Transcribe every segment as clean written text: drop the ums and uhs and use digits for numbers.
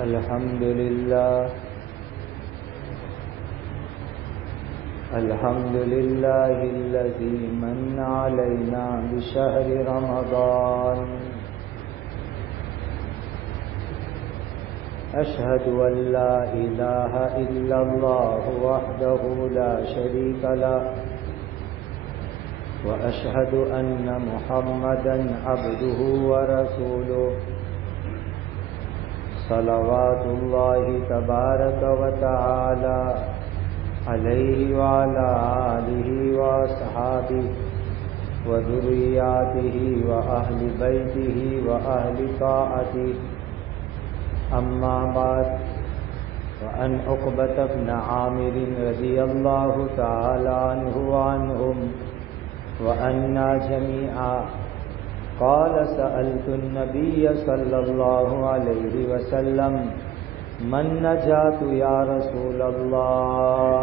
الحمد لله الذي من علينا بشهر رمضان. أشهد أن لا إله إلا الله وحده لا شريك له، وأشهد أن محمدا عبده ورسوله، صلوات الله تبارك وتعالى عليه وعلى آله وأصحابه وذرياته وأهل بيته وأهل طاعته. أما بعد، وعن عقبة بن عامر رضي الله تعالى عنه وعنهم وعنا جميعا قال: سألت النبي صلى الله عليه وسلم: من نجاة يا رسول الله؟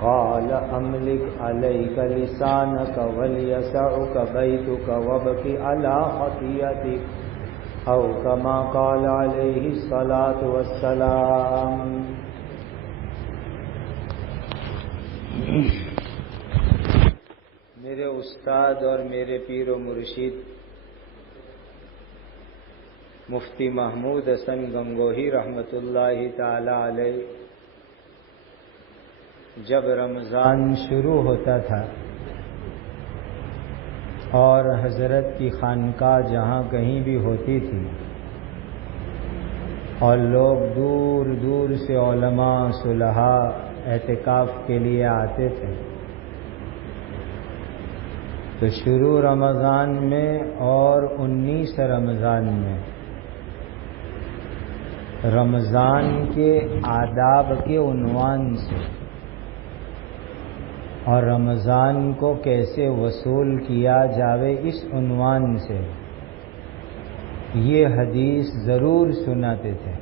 قال: أملك عليك لسانك وليسعك بيتك وابك على خطيئتك، أو كما قال عليه الصلاة والسلام. میرے استاد اور میرے پیر و مرشد مفتی محمود حسن گنگوہی رحمۃ اللہ تعالی علیہ جب رمضان شروع ہوتا تھا اور حضرت کی خانقاہ جہاں کہیں بھی ہوتی تھی اور لوگ دور دور سے علماء صلحاء اعتکاف کے لیے آتے تھے، تو شروع رمضان میں اور 19 رمضان میں رمضان کے آداب کے عنوان سے اور رمضان کو کیسے وصول کیا جاوے اس عنوان سے یہ حدیث ضرور سناتے تھے.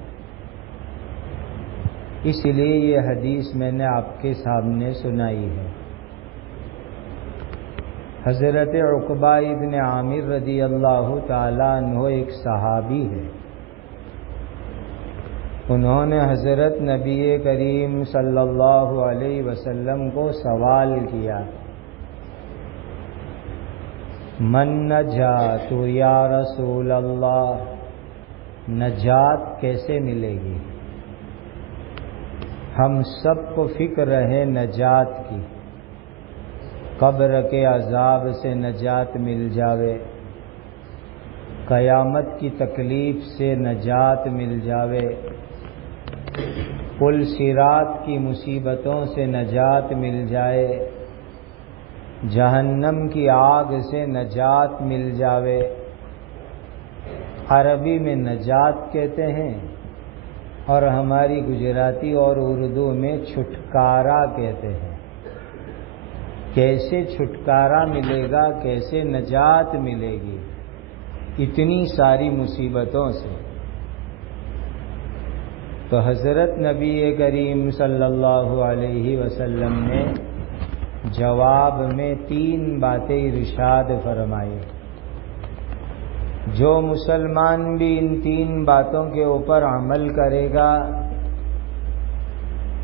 اس لیے یہ حدیث میں نے آپ کے سامنے سنائی ہے. حضرت عقبہ ابن عامر رضی اللہ تعالیٰ عنہ ایک صحابی ہے. انہوں نے حضرت نبی کریم صلی اللہ علیہ وسلم کو سوال کیا: من نجات یا رسول اللہ، نجات کیسے ملے گی؟ ہم سب کو فکر ہے نجات کی، قبر کے عذاب سے نجات مل جاوے، قیامت کی تکلیف سے نجات مل جاوے، پل صراط کی مصیبتوں سے نجات مل جائے، جہنم کی آگ سے نجات مل جاوے. عربی میں نجات کہتے ہیں اور ہماری گجراتی اور اردو میں چھٹکارا کہتے ہیں. کیسے چھٹکارا ملے گا، کیسے نجات ملے گی اتنی ساری مصیبتوں سے؟ تو حضرت نبی کریم صلی اللہ علیہ وسلم نے جواب میں 3 باتیں ارشاد فرمائی. جو مسلمان بھی ان 3 باتوں کے اوپر عمل کرے گا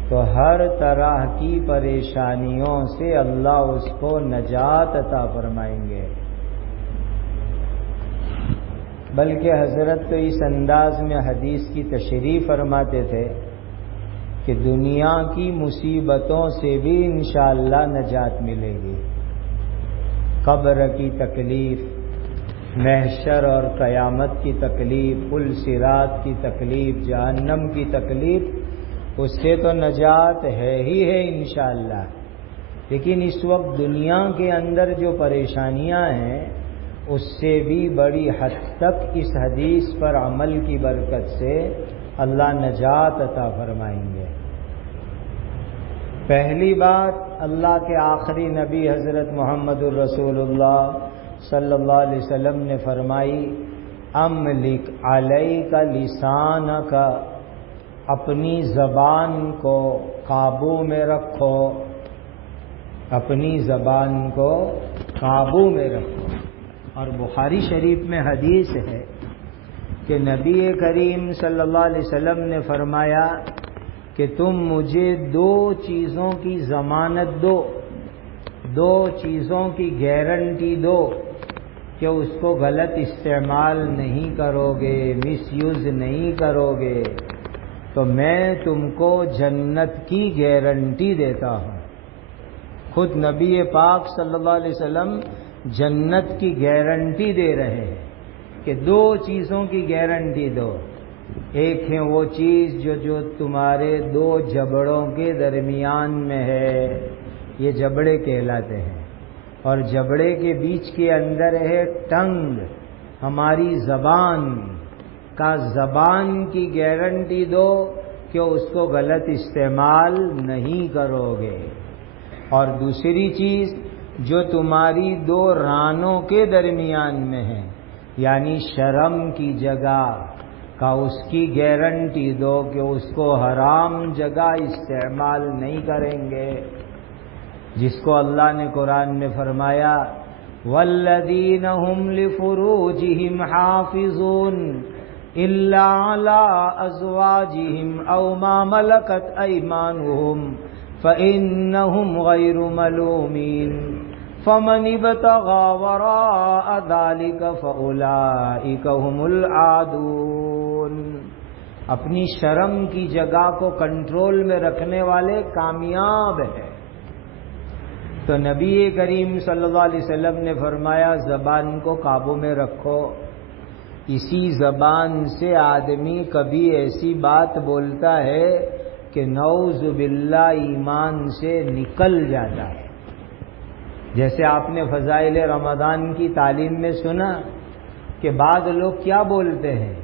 تو ہر طرح کی پریشانیوں سے اللہ اس کو نجات عطا فرمائیں گے. بلکہ حضرت تو اس انداز میں حدیث کی تشریح فرماتے تھے کہ دنیا کی مصیبتوں سے بھی انشاءاللہ نجات ملے گی. قبر کی تکلیف، محشر اور قیامت کی تکلیف، پل صراط کی تکلیف، جہنم کی تکلیف، اس سے تو نجات ہے ہی ہے انشاءاللہ. لیکن اس وقت دنیا کے اندر جو پریشانیاں ہیں اس سے بھی بڑی حد تک اس حدیث پر عمل کی برکت سے اللہ نجات عطا فرمائیں گے. پہلی بات اللہ کے آخری نبی حضرت محمد الرسول اللہ صلی اللہ علیہ وسلم نے فرمائی: املک علیک لسانک، اپنی زبان کو قابو میں رکھو، اپنی زبان کو قابو میں رکھو. اور بخاری شریف میں حدیث ہے کہ نبی کریم صلی اللہ علیہ وسلم نے فرمایا کہ تم مجھے دو چیزوں کی ضمانت دو، دو چیزوں کی گارنٹی دو کہ اس کو غلط استعمال نہیں کرو گے، مس یوز نہیں کرو گے، تو میں تم کو جنت کی گارنٹی دیتا ہوں۔ خود نبی پاک صلی اللہ علیہ وسلم جنت کی گارنٹی دے رہے ہیں کہ دو چیزوں کی گارنٹی دو۔ ایک ہے وہ چیز جو تمہارے دو جبڑوں کے درمیان میں ہے، یہ جبڑے کہلاتے ہیں، اور جبڑے کے بیچ کے اندر ہے ٹنگ، ہماری زبان کا، زبان کی گارنٹی دو کہ اس کو غلط استعمال نہیں کرو گے۔ اور دوسری چیز جو تمہاری دو رانوں کے درمیان میں ہے، یعنی شرم کی جگہ کا، اس کی گارنٹی دو کہ اس کو حرام جگہ استعمال نہیں کریں گے، جس کو اللہ نے قرآن میں فرمایا والذین هم لفروجهم حافظون الا على ازواجهم او ما ملكت ايمانهم فانهم غير ملومين فمن ابتغى وراء ذلك فاولئك هم العادون۔ اپنی شرم کی جگہ کو کنٹرول میں رکھنے والے کامیاب ہیں۔ تو نبی کریم صلی اللہ علیہ وسلم نے فرمایا زبان کو قابو میں رکھو۔ اسی زبان سے آدمی کبھی ایسی بات بولتا ہے کہ نعوذ باللہ ایمان سے نکل جاتا ہے۔ جیسے آپ نے فضائل رمضان کی تعلیم میں سنا کہ بعض لوگ کیا بولتے ہیں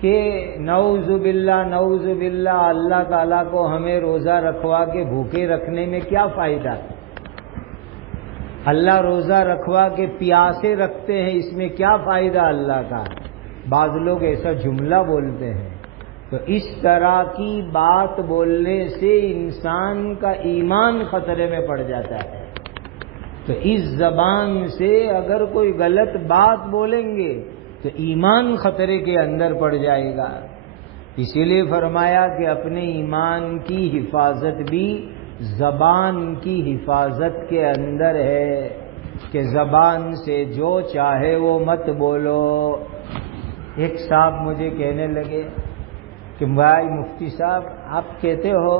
کہ نعوذ باللہ اللہ تعالیٰ کو ہمیں روزہ رکھوا کے بھوکے رکھنے میں کیا فائدہ، اللہ روزہ رکھوا کے پیاسے رکھتے ہیں، اس میں کیا فائدہ اللہ کا۔ بعض لوگ ایسا جملہ بولتے ہیں۔ تو اس طرح کی بات بولنے سے انسان کا ایمان خطرے میں پڑ جاتا ہے۔ تو اس زبان سے اگر کوئی غلط بات بولیں گے تو ایمان خطرے کے اندر پڑ جائے گا۔ اسی لیے فرمایا کہ اپنے ایمان کی حفاظت بھی زبان کی حفاظت کے اندر ہے، کہ زبان سے جو چاہے وہ مت بولو۔ ایک صاحب مجھے کہنے لگے کہ بھائی مفتی صاحب آپ کہتے ہو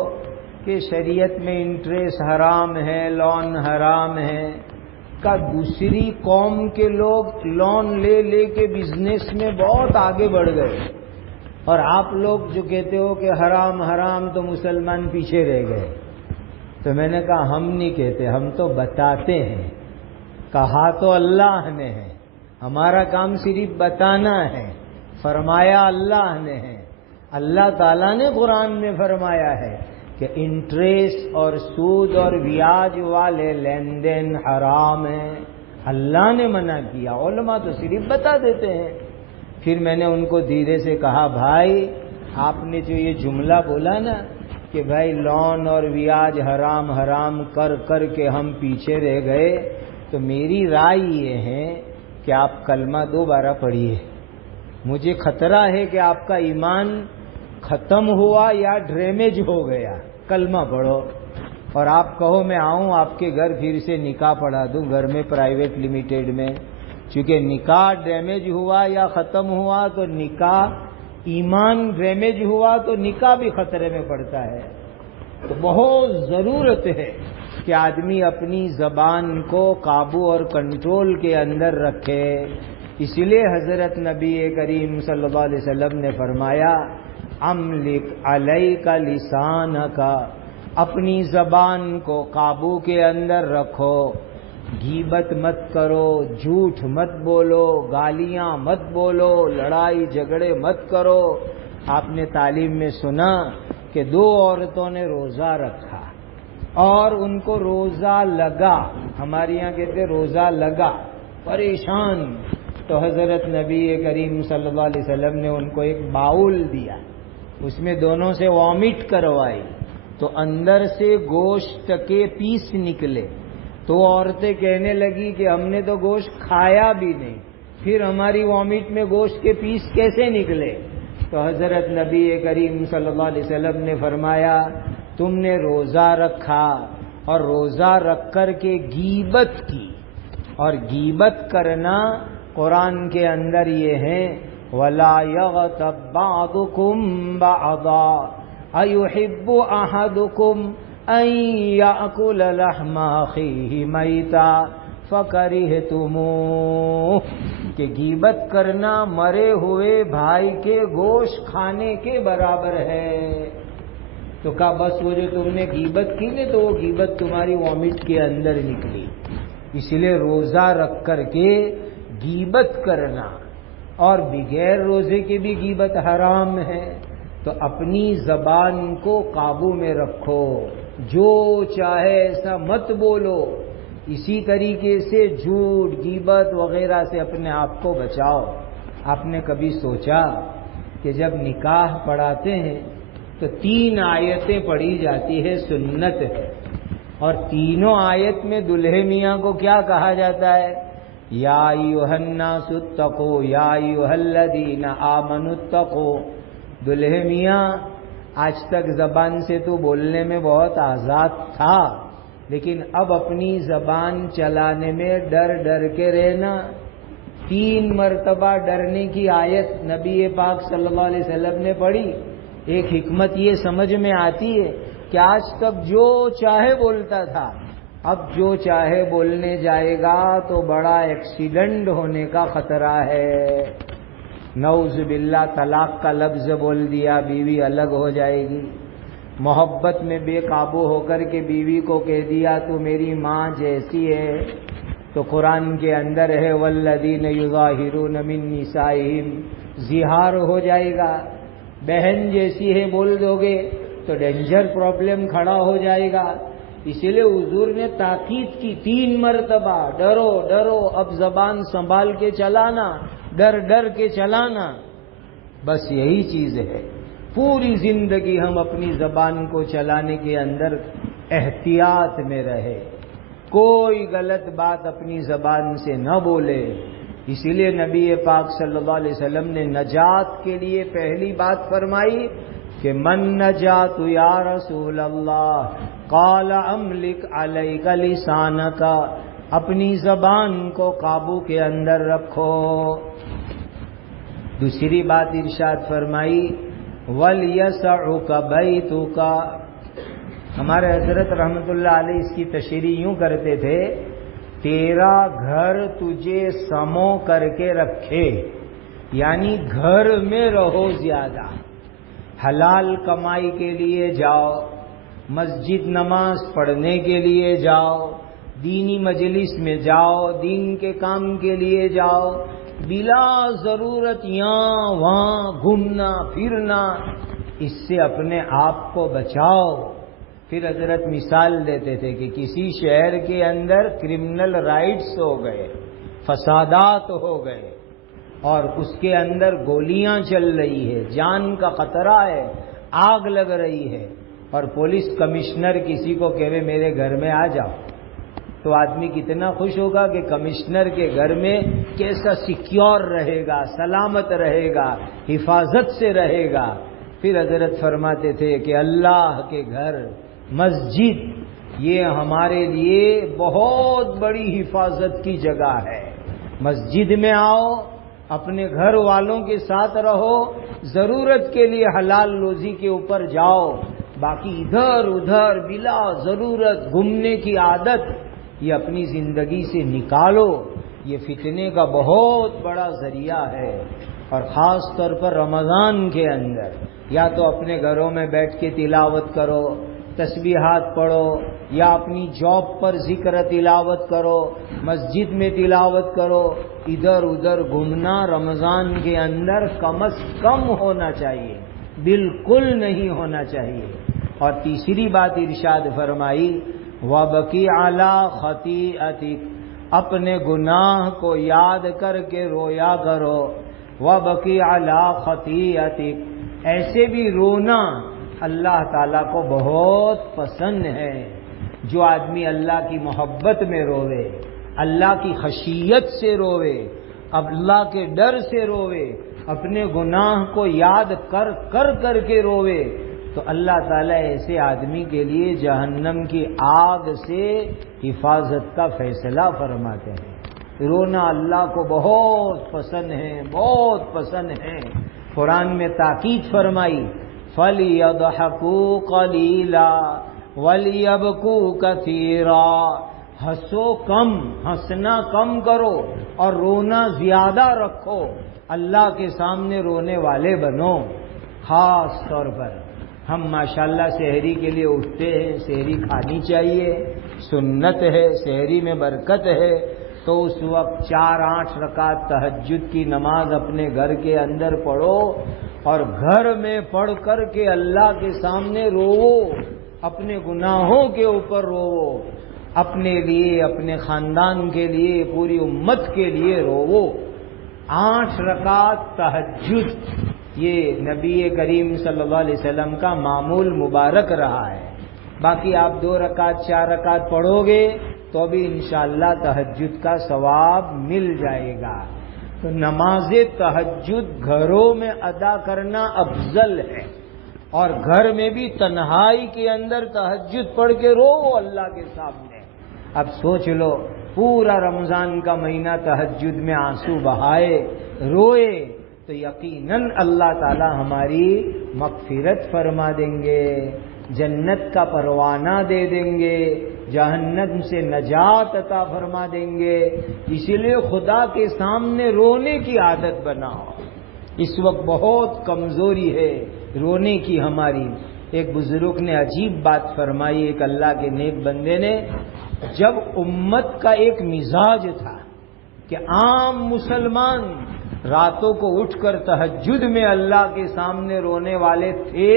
کہ شریعت میں انٹریسٹ حرام ہے، لون حرام ہے، کا دوسری قوم کے لوگ لون لے لے کے بزنس میں بہت آگے بڑھ گئے، اور آپ لوگ جو کہتے ہو کہ حرام حرام تو مسلمان پیچھے رہ گئے۔ تو میں نے کہا ہم نہیں کہتے، ہم تو بتاتے ہیں، کہا تو اللہ نے ہے، ہمارا کام صرف بتانا ہے، فرمایا اللہ نے ہے۔ اللہ تعالیٰ نے قرآن میں فرمایا ہے کہ انٹریسٹ اور سود اور بیاج والے لین دین حرام ہیں، اللہ نے منع کیا، علماء تو صرف بتا دیتے ہیں۔ پھر میں نے ان کو دھیرے سے کہا بھائی آپ نے جو یہ جملہ بولا نا کہ بھائی لون اور بیاج حرام حرام کر کر کے ہم پیچھے رہ گئے، تو میری رائے یہ ہے کہ آپ کلمہ دوبارہ پڑھیے۔ مجھے خطرہ ہے کہ آپ کا ایمان ختم ہوا یا ڈیمیج ہو گیا، کلمہ پڑھو، اور آپ کہو میں آؤں آپ کے گھر پھر سے نکاح پڑھا دوں گھر میں پرائیویٹ لمیٹڈ میں، چونکہ نکاح ڈیمیج ہوا یا ختم ہوا تو نکاح، ایمان ڈیمیج ہوا تو نکاح بھی خطرے میں پڑتا ہے۔ تو بہت ضرورت ہے کہ آدمی اپنی زبان کو قابو اور کنٹرول کے اندر رکھے۔ اسی لیے حضرت نبی کریم صلی اللہ علیہ وسلم نے فرمایا املک علیک لسانک، اپنی زبان کو قابو کے اندر رکھو، غیبت مت کرو، جھوٹ مت بولو، گالیاں مت بولو، لڑائی جھگڑے مت کرو۔ آپ نے تعلیم میں سنا کہ دو عورتوں نے روزہ رکھا اور ان کو روزہ لگا، ہمارے یہاں کہتے روزہ لگا، پریشان، تو حضرت نبی کریم صلی اللہ علیہ وسلم نے ان کو ایک باؤل دیا، اس میں دونوں سے وامٹ کروائی، تو اندر سے گوشت کے پیس نکلے۔ تو عورتیں کہنے لگی کہ ہم نے تو گوشت کھایا بھی نہیں، پھر ہماری وامٹ میں گوشت کے پیس کیسے نکلے؟ تو حضرت نبی کریم صلی اللہ علیہ وسلم نے فرمایا تم نے روزہ رکھا اور روزہ رکھ کر کے غیبت کی، اور غیبت کرنا قرآن کے اندر یہ ہے وَلَا يَغْتَبْ بَعْضُكُمْ بَعْضًا أَيُحِبُّ أَحَدُكُمْ أَن يَأْكُلَ لَحْمَ أَخِيهِ مَيْتًا فَكَرِهْتُمُوهُ، کہ غیبت کرنا مرے ہوئے بھائی کے گوشت کھانے کے برابر ہے۔ تو کہا بس وہ جو تم نے غیبت کی نا تو وہ غیبت تمہاری وامٹ کے اندر نکلی، اس لیے روزہ رکھ کر کے غیبت کرنا اور بغیر روزے کے بھی غیبت حرام ہے۔ تو اپنی زبان کو قابو میں رکھو، جو چاہے ایسا مت بولو، اسی طریقے سے جھوٹ غیبت وغیرہ سے اپنے آپ کو بچاؤ۔ آپ نے کبھی سوچا کہ جب نکاح پڑھاتے ہیں تو 3 آیتیں پڑھی جاتی ہے، سنت ہے، اور تینوں آیت میں دلہے میاں کو کیا کہا جاتا ہے؟ یا ایھا الناس اتقوا یا ایھا الذین آمنوا اتقوا۔ دلہے میاں آج تک زبان سے تو بولنے میں بہت آزاد تھا، لیکن اب اپنی زبان چلانے میں ڈر ڈر کے رہنا۔ 3 مرتبہ ڈرنے کی آیت نبی پاک صلی اللہ علیہ وسلم نے پڑھی۔ ایک حکمت یہ سمجھ میں آتی ہے کہ آج تک جو چاہے بولتا تھا، اب جو چاہے بولنے جائے گا تو بڑا ایکسیڈنٹ ہونے کا خطرہ ہے۔ نعوذ باللہ طلاق کا لفظ بول دیا، بیوی الگ ہو جائے گی۔ محبت میں بے قابو ہو کر کے بیوی کو کہہ دیا تو میری ماں جیسی ہے، تو قرآن کے اندر ہے والذین یظاہرون من نسائہم، زہار ہو جائے گا۔ بہن جیسی ہے بول دو گے تو ڈینجر پرابلم کھڑا ہو جائے گا۔ اسی لیے حضور نے تاکید کی 3 مرتبہ، ڈرو ڈرو، اب زبان سنبھال کے چلانا، ڈر ڈر کے چلانا، بس یہی چیز ہے۔ پوری زندگی ہم اپنی زبان کو چلانے کے اندر احتیاط میں رہے، کوئی غلط بات اپنی زبان سے نہ بولے۔ اسی لیے نبی پاک صلی اللہ علیہ وسلم نے نجات کے لیے پہلی بات فرمائی کہ من نجات یا رسول اللہ قال املک علیک لسانک، اپنی زبان کو قابو کے اندر رکھو۔ دوسری بات ارشاد فرمائی وَلْيَسَعُكَ بَيْتُكَ، ہمارے حضرت رحمت اللہ علیہ اس کی تشریح یوں کرتے تھے، تیرا گھر تجھے سمو کر کے رکھے، یعنی گھر میں رہو زیادہ، حلال کمائی کے لیے جاؤ، مسجد نماز پڑھنے کے لیے جاؤ، دینی مجلس میں جاؤ، دین کے کام کے لیے جاؤ، بلا ضرورت یہاں وہاں گھومنا پھرنا، اس سے اپنے آپ کو بچاؤ۔ پھر حضرت مثال دیتے تھے کہ کسی شہر کے اندر کرمنل رائٹس ہو گئے، فسادات ہو گئے، اور اس کے اندر گولیاں چل رہی ہے، جان کا خطرہ ہے، آگ لگ رہی ہے، اور پولیس کمشنر کسی کو کہے میرے گھر میں آ جاؤ، تو آدمی کتنا خوش ہوگا کہ کمشنر کے گھر میں کیسا سیکیور رہے گا، سلامت رہے گا، حفاظت سے رہے گا۔ پھر حضرت فرماتے تھے کہ اللہ کے گھر، مسجد، یہ ہمارے لیے بہت بڑی حفاظت کی جگہ ہے۔ مسجد میں آؤ، اپنے گھر والوں کے ساتھ رہو، ضرورت کے لیے حلال روزی کے اوپر جاؤ، باقی ادھر ادھر بلا ضرورت گھومنے کی عادت یہ اپنی زندگی سے نکالو، یہ فتنے کا بہت بڑا ذریعہ ہے۔ اور خاص طور پر رمضان کے اندر یا تو اپنے گھروں میں بیٹھ کے تلاوت کرو، تسبیحات پڑھو، یا اپنی جاب پر ذکر تلاوت کرو، مسجد میں تلاوت کرو، ادھر ادھر گھومنا رمضان کے اندر کم از کم ہونا چاہیے، بالکل نہیں ہونا چاہیے۔ اور تیسری بات ارشاد فرمائی وَبَكِي عَلَى خَطِيئَتِكَ، اپنے گناہ کو یاد کر کے رویا کرو، وَبَكِي عَلَى خَطِيئَتِكَ، ایسے بھی رونا اللہ تعالیٰ کو بہت پسند ہے۔ جو آدمی اللہ کی محبت میں روے، اللہ کی خشیت سے روے، اب اللہ کے ڈر سے روے، اپنے گناہ کو یاد کر کر کر کے روے، تو اللہ تعالیٰ ایسے آدمی کے لیے جہنم کی آگ سے حفاظت کا فیصلہ فرماتے ہیں۔ رونا اللہ کو بہت پسند ہے، بہت پسند ہے۔ قرآن میں تاکید فرمائی فَلْيَضْحَكُوا قَلِيلًا وَلْيَبْكُوا كَثِيرًا، ہنسو کم، ہنسنا کم کرو اور رونا زیادہ رکھو، اللہ کے سامنے رونے والے بنو۔ خاص طور پر ہم ماشاءاللہ سحری کے لیے اٹھتے ہیں، سحری کھانی چاہیے، سنت ہے، سحری میں برکت ہے، تو اس وقت 4-8 رکعت تہجد کی نماز اپنے گھر کے اندر پڑھو اور گھر میں پڑھ کر کے اللہ کے سامنے روو، اپنے گناہوں کے اوپر روو، اپنے لیے، اپنے خاندان کے لیے، پوری امت کے لیے روو۔ 8 رکعت تہجد یہ نبی کریم صلی اللہ علیہ وسلم کا معمول مبارک رہا ہے۔ باقی آپ 2 رکعت 4 رکعت پڑھو گے تو بھی انشاءاللہ تہجد کا ثواب مل جائے گا۔ تو نماز تہجد گھروں میں ادا کرنا افضل ہے، اور گھر میں بھی تنہائی کے اندر تہجد پڑھ کے رو اللہ کے سامنے۔ اب سوچ لو پورا رمضان کا مہینہ تہجد میں آنسو بہائے، روئے، تو یقیناً اللہ تعالی ہماری مغفرت فرما دیں گے، جنت کا پروانہ دے دیں گے، جہنم سے نجات عطا فرما دیں گے۔ اسی لیے خدا کے سامنے رونے کی عادت بناؤ۔ اس وقت بہت کمزوری ہے رونے کی ہماری۔ ایک بزرگ نے عجیب بات فرمائی، ایک اللہ کے نیک بندے نے، جب امت کا ایک مزاج تھا کہ عام مسلمان راتوں کو اٹھ کر تہجد میں اللہ کے سامنے رونے والے تھے،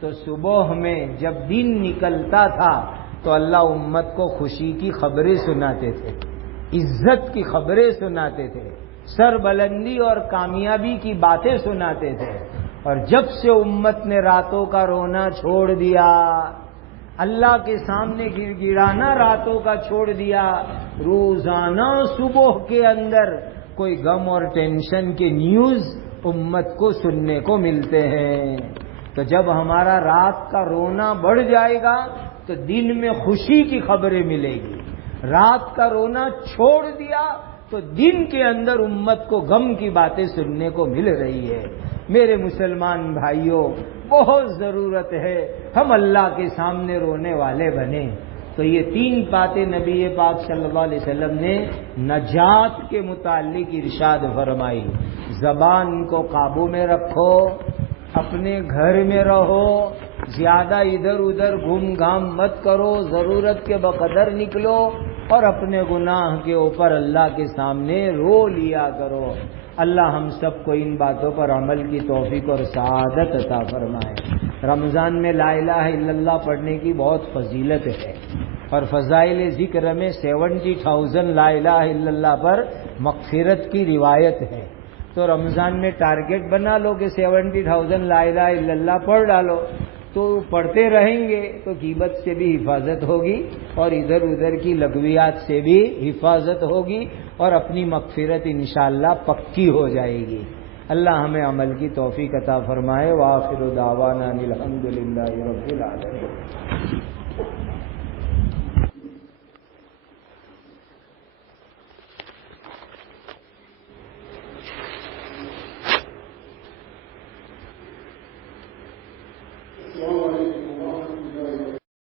تو صبح میں جب دن نکلتا تھا تو اللہ امت کو خوشی کی خبریں سناتے تھے، عزت کی خبریں سناتے تھے، سربلندی اور کامیابی کی باتیں سناتے تھے۔ اور جب سے امت نے راتوں کا رونا چھوڑ دیا، اللہ کے سامنے گر گرانا راتوں کا چھوڑ دیا، روزانہ صبح کے اندر کوئی غم اور ٹینشن کے نیوز امت کو سننے کو ملتے ہیں۔ تو جب ہمارا رات کا رونا بڑھ جائے گا تو دن میں خوشی کی خبریں ملے گی۔ رات کا رونا چھوڑ دیا تو دن کے اندر امت کو غم کی باتیں سننے کو مل رہی ہے۔ میرے مسلمان بھائیوں، بہت ضرورت ہے ہم اللہ کے سامنے رونے والے بنیں۔ تو یہ 3 باتیں نبی پاک صلی اللہ علیہ وسلم نے نجات کے متعلق ارشاد فرمائی۔ زبان کو قابو میں رکھو، اپنے گھر میں رہو، زیادہ ادھر ادھر گھوم گھام مت کرو، ضرورت کے بقدر نکلو، اور اپنے گناہ کے اوپر اللہ کے سامنے رو لیا کرو۔ اللہ ہم سب کو ان باتوں پر عمل کی توفیق اور سعادت عطا فرمائے۔ رمضان میں لا الہ الا اللہ پڑھنے کی بہت فضیلت ہے، اور فضائل ذکر میں 70,000 لا الہ الا اللہ پر مغفرت کی روایت ہے۔ تو رمضان میں ٹارگٹ بنا لو کہ 70,000 لا الہ الا اللہ پڑھ ڈالو، تو پڑھتے رہیں گے تو غیبت سے بھی حفاظت ہوگی اور ادھر ادھر کی لغویات سے بھی حفاظت ہوگی، اور اپنی مغفرت انشاءاللہ پکی ہو جائے گی۔ اللہ ہمیں عمل کی توفیق عطا فرمائے۔ وآخر دعوانا الحمدللہ رب العالمین۔ Wow.